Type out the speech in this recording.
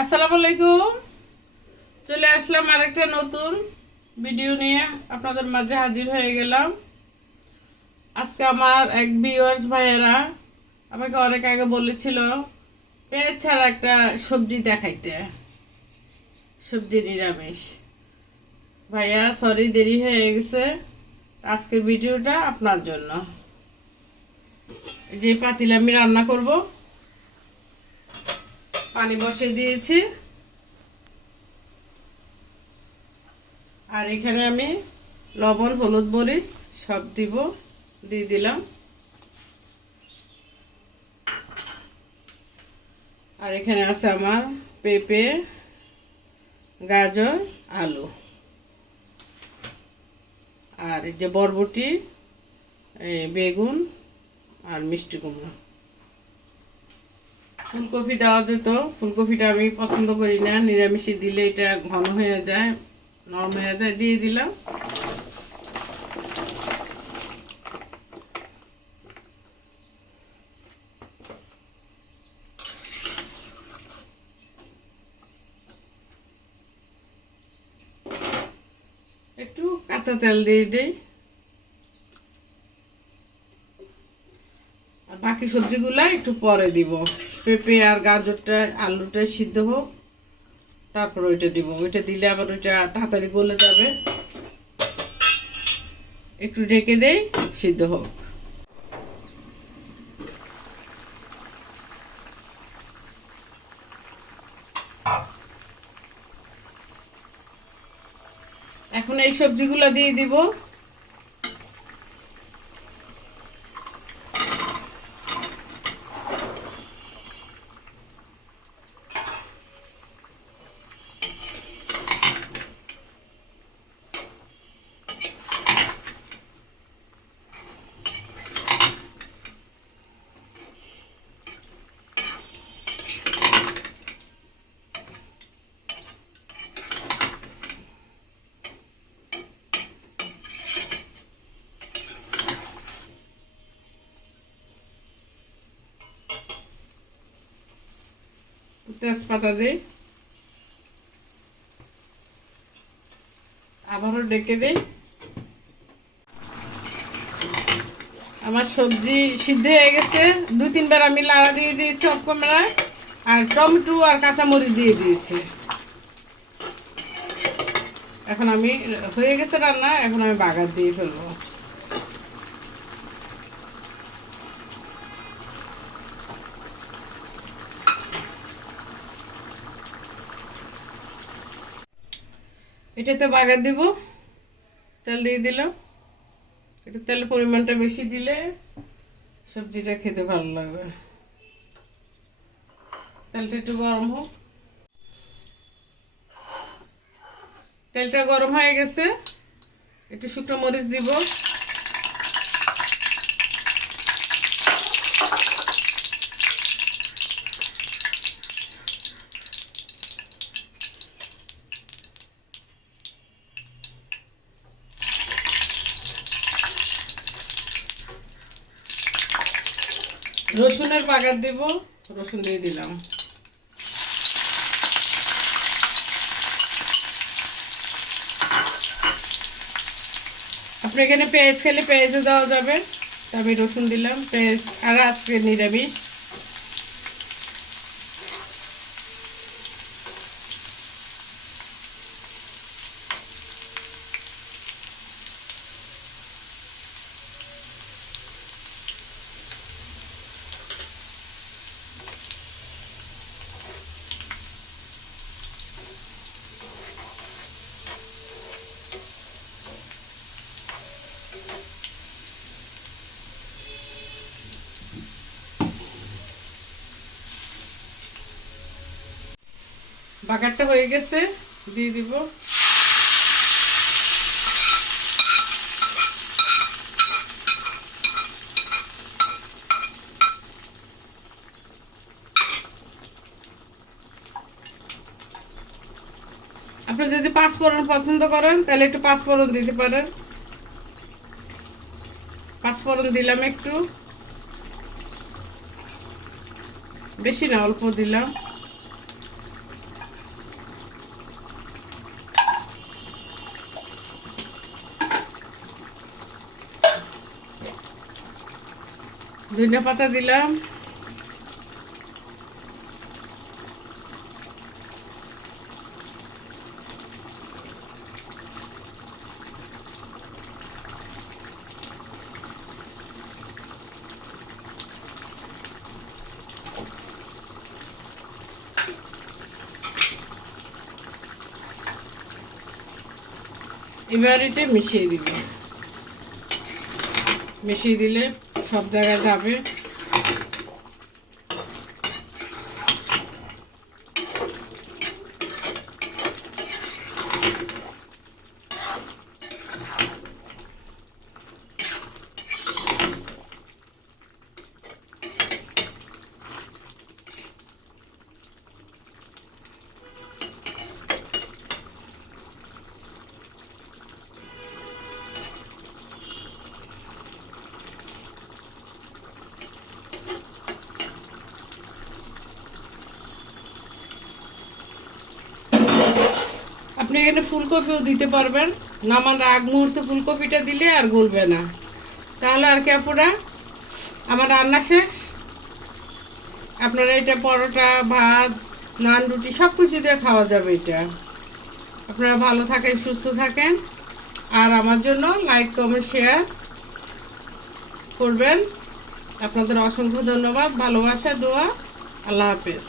আসসালামু আলাইকুম। চলে আসলাম আরেকটা নতুন ভিডিও নিয়ে আপনাদের মাঝে হাজির হয়ে গেলাম। আজকে আমার এক ভিউয়ার্স ভাইয়েরা আমাকে অনেক আগে বলেছিল পেঁয়াজ ছাড়া একটা সবজি দেখাইতে, সবজি নিরামিষ। ভাইয়া সরি দেরি হয়ে গেছে, আজকের ভিডিওটা আপনার জন্য। যে পাতিলে আমি রান্না করব, পানি বসিয়ে দিয়েছি, আর এখানে আমি লবণ হলুদ মরিচ সব দিয়ে দিলাম। আর এখানে আছে আমার পেঁপে, গাজর, আলু, আর এই যে বরবটি, বেগুন আর মিষ্টি কুমড়া। ফুলকপি দেওয়া যেত, ফুলকপিটা আমি পছন্দ করি না, নিরামিষে দিলে এটা ঘন হয়ে যায়, নরম হয়ে যায়, দিয়ে দিলাম। একটু কাঁচা তেল দিয়ে দিই, আর বাকি সবজিগুলা একটু পরে দিব। পেঁপে আর গাজরটা আলুটা সিদ্ধ হোক, তারপর ওইটা দিব। ওইটা দিলে আবার ওইটা তাড়াতাড়ি গলে যাবে। একটু ঢেকে দেই, সিদ্ধ হোক। এখন এই সবজিগুলো দিয়ে দিব। তেজপাতা দিই, আবারও ডেকে দিই। আমার সবজি সিদ্ধ হয়ে গেছে, 2-3 বার আমি লাড়া দিয়ে দিয়েছি অফ ক্যামেরায়, আর টমেটো আর কাঁচামরিচ দিয়ে দিয়েছি। এখন আমি হয়ে গেছে রান্না, এখন আমি বাগার দিয়ে ফেলবো। এটাতে বাগার দিব, তেল দিয়ে দিলাম। একটু তেলের পরিমাণটা বেশি দিলে সবজিটা খেতে ভালো লাগবে। তেলটা একটু গরম হোক। তেলটা গরম হয়ে গেছে, একটু শুকনো মরিচ দিব, রসুনের বাগার দিব, রসুন দিয়ে দিলাম। আপনি এখানে পেঁয়াজ খেলে পেঁয়াজও দেওয়া যাবে, তা আমি রসুন দিলাম। পেঁয়াজ ছাড়া আজকে নিরামিষ। বাগারটা হয়ে গেছে, দিয়ে দিব। আপনি যদি পাঁচফোড়ন পছন্দ করেন তাহলে একটু পাঁচফোড়ন দিতে পারেন। পাঁচফোড়ন দিলাম একটু, বেশি না, অল্প দিলাম। ধনিয়া পাতা দিলাম, এবার এটা মিশিয়ে দিব। মিশিয়ে দিলে সব জায়গায় যাবে। আপনি এখানে ফুলকপিও দিতে পারবেন, নামানোর আগ মুহূর্তে ফুলকপিটা দিলে আর গলবে না। তাহলে আর কি আপুরা, আমার রান্না শেষ। আপনারা এটা পরোটা, ভাত, নান, রুটি সব কিছু দিয়ে খাওয়া যাবে এটা। আপনারা ভালো থাকেন, সুস্থ থাকেন, আর আমার জন্য লাইক, কমেন্ট, শেয়ার করবেন। আপনাদের অসংখ্য ধন্যবাদ, ভালোবাসা, দোয়া। আল্লাহ হাফেজ।